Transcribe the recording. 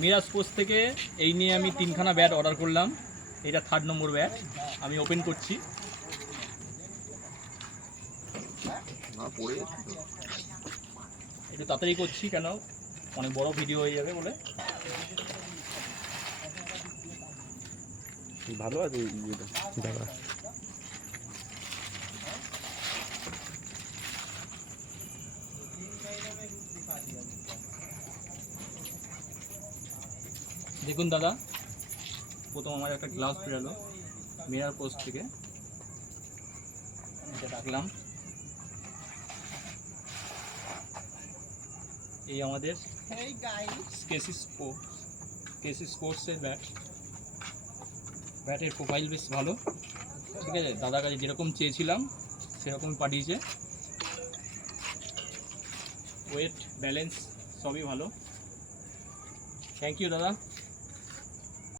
Miraj sports থেকে এই নিয়ে আমি 3খানা ব্যাট অর্ডার করলাম। এটা 3rd নম্বর ব্যাট, আমি ওপেন করছি। একটু তাড়াতাড়ি করছি কেন অনেক বড় ভিডিও হয়ে যাবে বলে। ভালো আছে দাদা। দেখুন দাদা, প্রথম আমার একটা গ্লাভস বেরোলো মিরাজ পোস্ট থেকে, এটা রাখলাম। এই আমাদের কেসি স্পোর্টসের ব্যাট। ব্যাটের প্রোফাইল বেশ ভালো, ঠিক আছে। দাদার কাছে যেরকম চেয়েছিলাম সেরকমই পাঠিয়েছে। ওয়েট ব্যালেন্স সবই ভালো। থ্যাংক ইউ দাদা।